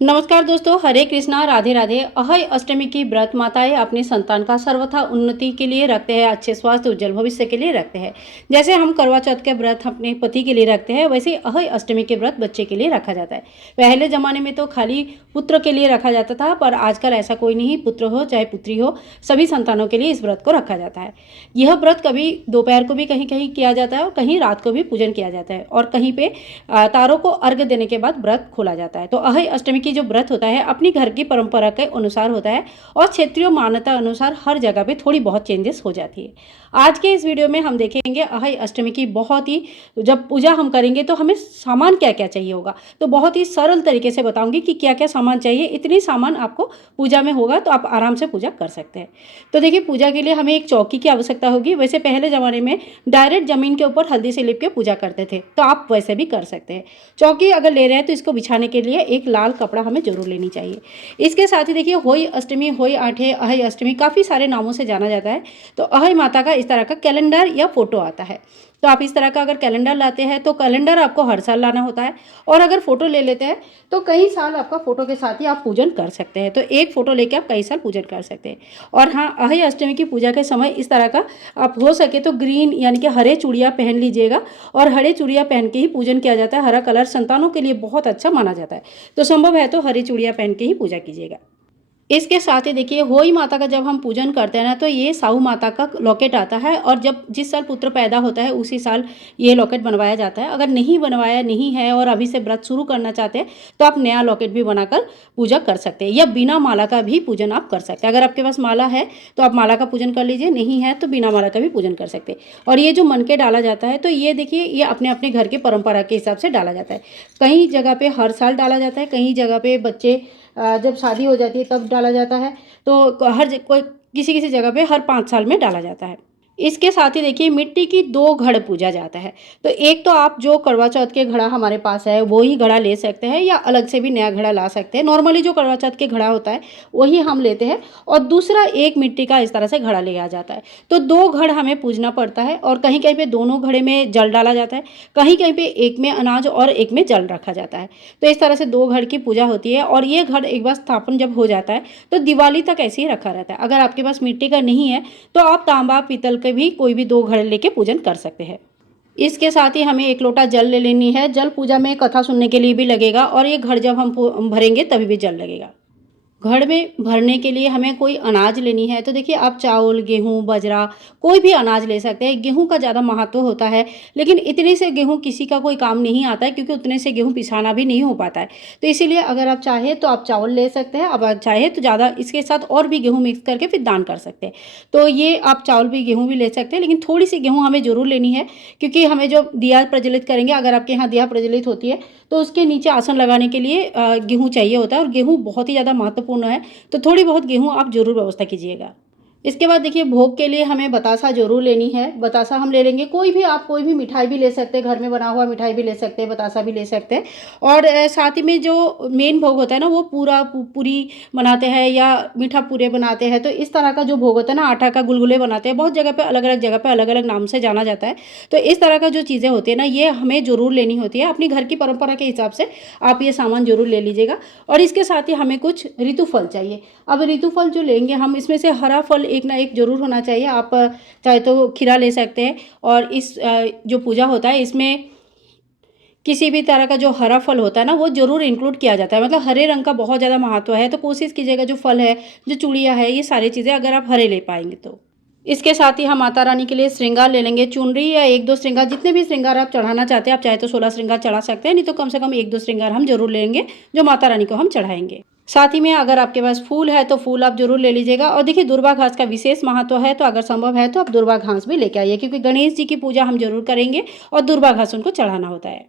नमस्कार दोस्तों, हरे कृष्णा, राधे राधे। अहय अष्टमी की व्रत माताएं अपनी संतान का सर्वथा उन्नति के लिए रखते हैं, अच्छे स्वास्थ्य उज्जवल भविष्य के लिए रखते हैं। जैसे हम करवा चौथ के व्रत अपने पति के लिए रखते हैं, वैसे अहय अष्टमी के व्रत बच्चे के लिए रखा जाता है। पहले जमाने में तो खाली पुत्र के लिए रखा जाता था, पर आजकल ऐसा कोई नहीं, पुत्र हो चाहे पुत्री हो, सभी संतानों के लिए इस व्रत को रखा जाता है। यह व्रत कभी दोपहर को भी कहीं कहीं किया जाता है और कहीं रात को भी पूजन किया जाता है, और कहीं पे तारों को अर्घ्य देने के बाद व्रत खोला जाता है। तो अहय अष्टमी की जो व्रत होता है अपनी घर की परंपरा के अनुसार होता है, और क्षेत्रीय मान्यता अनुसार हर जगह पे थोड़ी बहुत चेंजेस हो जाती है। आज के इस वीडियो में हम देखेंगे अहय अष्टमी की बहुत ही, जब पूजा हम करेंगे तो हमें सामान क्या क्या चाहिए होगा, तो बहुत ही सरल तरीके से बताऊंगी कि क्या क्या सामान चाहिए। इतनी सामान आपको पूजा में होगा तो आप आराम से पूजा कर सकते हैं। तो देखिए, पूजा के लिए हमें एक चौकी की आवश्यकता होगी। वैसे पहले ज़माने में डायरेक्ट ज़मीन के ऊपर हल्दी से लिप के पूजा करते थे, तो आप वैसे भी कर सकते हैं। चौकी अगर ले रहे हैं तो इसको बिछाने के लिए एक लाल कपड़ा हमें जरूर लेनी चाहिए। इसके साथ ही देखिए, होई अष्टमी, होई आठे, अहय अष्टमी काफ़ी सारे नामों से जाना जाता है। तो अहय माता का इस तरह का कैलेंडर या फोटो आता है। तो आप इस तरह का अगर कैलेंडर लाते हैं तो कैलेंडर आपको हर साल लाना होता है, और अगर फोटो ले लेते हैं तो कई साल आपका फोटो के साथ ही आप पूजन कर सकते हैं। तो एक फोटो लेके आप कई साल पूजन कर सकते हैं। और हाँ, अहय अष्टमी की पूजा के समय इस तरह का आप हो सके तो ग्रीन यानी कि हरे चूड़ियाँ पहन लीजिएगा, और हरे चूड़ियाँ पहन के ही पूजन किया जाता है। हरा कलर संतानों के लिए बहुत अच्छा माना जाता है, तो संभव है तो हरी चूड़ियाँ पहन के ही पूजा कीजिएगा। इसके साथ ही देखिए, होई माता का जब हम पूजन करते हैं ना, तो ये साहू माता का लॉकेट आता है, और जब जिस साल पुत्र पैदा होता है उसी साल ये लॉकेट बनवाया जाता है। अगर नहीं बनवाया नहीं है और अभी से व्रत शुरू करना चाहते हैं तो आप नया लॉकेट भी बनाकर पूजा कर सकते हैं, या बिना माला का भी पूजन आप कर सकते हैं। अगर आपके पास माला है तो आप माला का पूजन कर लीजिए, नहीं है तो बिना माला का भी पूजन कर सकते हैं। और ये जो मन के डाला जाता है, तो ये देखिए, ये अपने अपने घर के परंपरा के हिसाब से डाला जाता है। कहीं जगह पे हर साल डाला जाता है, कहीं जगह पे बच्चे जब शादी हो जाती है तब डाला जाता है। तो कोई किसी किसी जगह पे हर 5 साल में डाला जाता है। इसके साथ ही देखिए, मिट्टी की 2 घड़ पूजा जाता है। तो एक तो आप जो करवा चौथ के घड़ा हमारे पास है वो ही घड़ा ले सकते हैं, या अलग से भी नया घड़ा ला सकते हैं। नॉर्मली जो करवा चौथ के घड़ा होता है वही हम लेते हैं, और दूसरा एक मिट्टी का इस तरह से घड़ा लिया जाता है। तो 2 घड़ हमें पूजना पड़ता है, और कहीं कहीं पे दोनों घड़े में जल डाला जाता है, कहीं कहीं पे एक में अनाज और एक में जल रखा जाता है। तो इस तरह से 2 घड़ की पूजा होती है, और ये घड़ एक बार स्थापन जब हो जाता है तो दिवाली तक ऐसे ही रखा रहता है। अगर आपके पास मिट्टी का नहीं है तो आप तांबा पीतल के भी कोई भी 2 घड़े लेके पूजन कर सकते हैं। इसके साथ ही हमें 1 लोटा जल ले लेनी है। जल पूजा में कथा सुनने के लिए भी लगेगा, और ये घड़ जब हम भरेंगे तभी भी जल लगेगा। घड़ में भरने के लिए हमें कोई अनाज लेनी है। तो देखिए, आप चावल, गेहूँ, बाजरा कोई भी अनाज ले सकते हैं। गेहूँ का ज़्यादा महत्व होता है, लेकिन इतने से गेहूँ किसी का कोई काम नहीं आता है, क्योंकि उतने से गेहूँ पिसाना भी नहीं हो पाता है। तो इसीलिए अगर आप चाहें तो आप चावल ले सकते हैं, अब आप चाहें तो ज़्यादा इसके साथ और भी गेहूँ मिक्स करके फिर दान कर सकते हैं। तो ये आप चावल भी गेहूँ भी ले सकते हैं, लेकिन थोड़ी सी गेहूँ हमें ज़रूर लेनी है, क्योंकि हमें जो दिया प्रज्वलित करेंगे, अगर आपके यहाँ दिया प्रज्वलित होती है तो उसके नीचे आसन लगाने के लिए गेहूँ चाहिए होता है, और गेहूँ बहुत ही ज़्यादा महत्वपूर्ण है। तो थोड़ी बहुत गेहूँ आप ज़रूर व्यवस्था कीजिएगा। इसके बाद देखिए, भोग के लिए हमें बतासा ज़रूर लेनी है। बतासा हम ले लेंगे, कोई भी आप कोई भी मिठाई भी ले सकते हैं, घर में बना हुआ मिठाई भी ले सकते हैं, बतासा भी ले सकते हैं। और साथ ही में जो मेन भोग होता है ना, वो पूरी बनाते हैं या मीठा पूरे बनाते हैं। तो इस तरह का जो भोग होता है ना, आटा का गुलगुले बनाते हैं, बहुत जगह पे अलग अलग जगह पे अलग अलग नाम से जाना जाता है। तो इस तरह का जो चीज़ें होती है ना, ये हमें ज़रूर लेनी होती है। अपनी घर की परंपरा के हिसाब से आप ये सामान ज़रूर ले लीजिएगा। और इसके साथ ही हमें कुछ ऋतु फल चाहिए। अब ऋतु फल जो लेंगे हम, इसमें से हरा फल एक ना एक जरूर होना चाहिए। आप चाहे तो खीरा ले सकते हैं, और इस जो पूजा होता है इसमें किसी भी तरह का जो हरा फल होता है ना, वो जरूर इंक्लूड किया जाता है। मतलब हरे रंग का बहुत ज़्यादा महत्व है, तो कोशिश कीजिएगा जो फल है, जो चूड़ियाँ है, ये सारी चीज़ें अगर आप हरे ले पाएंगे तो। इसके साथ ही हम माता रानी के लिए श्रृंगार ले लेंगे। चुनरी या 1-2 श्रृंगार, जितने भी श्रृंगार आप चढ़ाना चाहते हैं, आप चाहे तो 16 श्रृंगार चढ़ा सकते हैं, नहीं तो कम से कम 1-2 श्रृंगार हम जरूर लेंगे जो माता रानी को हम चढ़ाएंगे। साथ ही में अगर आपके पास फूल है तो फूल आप जरूर ले लीजिएगा। और देखिए, दुर्वा घास का विशेष महत्व है, तो अगर संभव है तो आप दुर्वा घास भी लेके आइए, क्योंकि गणेश जी की पूजा हम जरूर करेंगे और दुर्वा घास उनको चढ़ाना होता है।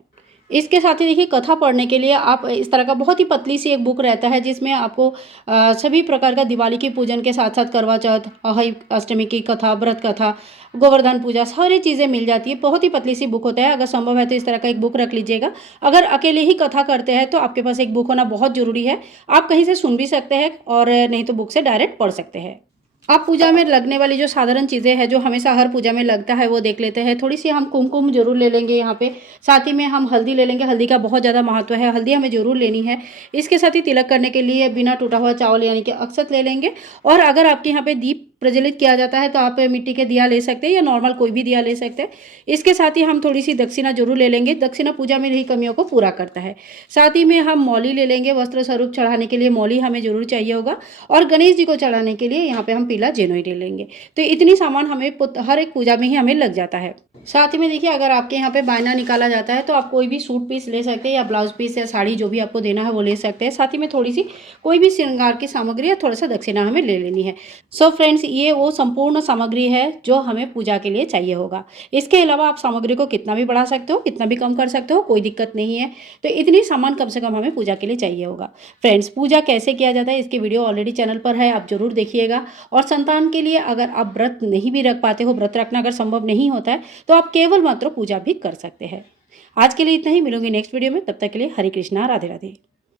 इसके साथ ही देखिए, कथा पढ़ने के लिए आप इस तरह का बहुत ही पतली सी एक बुक रहता है, जिसमें आपको सभी प्रकार का दिवाली के पूजन के साथ साथ करवा चौथ, अहय अष्टमी की कथा, व्रत कथा, गोवर्धन पूजा, सारी चीज़ें मिल जाती है। बहुत ही पतली सी बुक होता है। अगर संभव है तो इस तरह का एक बुक रख लीजिएगा। अगर अकेले ही कथा करते हैं तो आपके पास एक बुक होना बहुत ज़रूरी है। आप कहीं से सुन भी सकते हैं, और नहीं तो बुक से डायरेक्ट पढ़ सकते हैं। आप पूजा में लगने वाली जो साधारण चीज़ें हैं, जो हमेशा हर पूजा में लगता है, वो देख लेते हैं। थोड़ी-सी हम कुमकुम ज़रूर ले लेंगे यहाँ पे, साथ ही में हम हल्दी ले लेंगे, हल्दी का बहुत ज़्यादा महत्व है, हल्दी हमें ज़रूर लेनी है। इसके साथ ही तिलक करने के लिए बिना टूटा हुआ चावल यानी कि अक्षत ले लेंगे और अगर आपके यहाँ पे दीप प्रज्वलित किया जाता है, तो आप मिट्टी के दिया ले सकते हैं या नॉर्मल कोई भी दिया ले सकते हैं। इसके साथ ही हम थोड़ी-सी दक्षिणा ज़रूर ले लेंगे, दक्षिणा पूजा में रही कमियों को पूरा करता है। साथ ही में हम मौली ले लेंगे, वस्त्र स्वरूप चढ़ाने के लिए मौली हमें ज़रूर चाहिए होगा और गणेश जी को चढ़ाने के लिए यहाँ पे हम पीला जेनोई ले लेंगे। तो इतनी सामान हमें हर एक पूजा में ही हमें लग जाता है। साथ ही में देखिए, अगर आपके यहाँ पे बायना निकाला जाता है, तो आप कोई भी सूट पीस ले सकते हैं या ब्लाउज पीस या साड़ी जो भी आपको देना है वो ले सकते हैं। साथ ही में थोड़ी-सी कोई भी श्रृंगार की सामग्री या थोड़ा-सा दक्षिणा हमें ले लेनी है। सो फ्रेंड्स, ये वो संपूर्ण सामग्री है जो हमें पूजा के लिए चाहिए होगा। इसके अलावा आप सामग्री को कितना भी बढ़ा सकते हो, कितना भी कम कर सकते हो, कोई दिक्कत नहीं है। तो इतनी सामान कम से कम हमें पूजा के लिए चाहिए होगा। फ्रेंड्स, पूजा कैसे किया जाता है इसकी वीडियो ऑलरेडी चैनल पर है, आप ज़रूर देखिएगा। और संतान के लिए अगर आप व्रत नहीं भी रख पाते हो, व्रत रखना अगर संभव नहीं होता है, तो आप केवल मात्र पूजा भी कर सकते हैं। आज के लिए इतना ही, मिलूंगी नेक्स्ट वीडियो में, तब तक के लिए हरे कृष्णा, राधे राधे।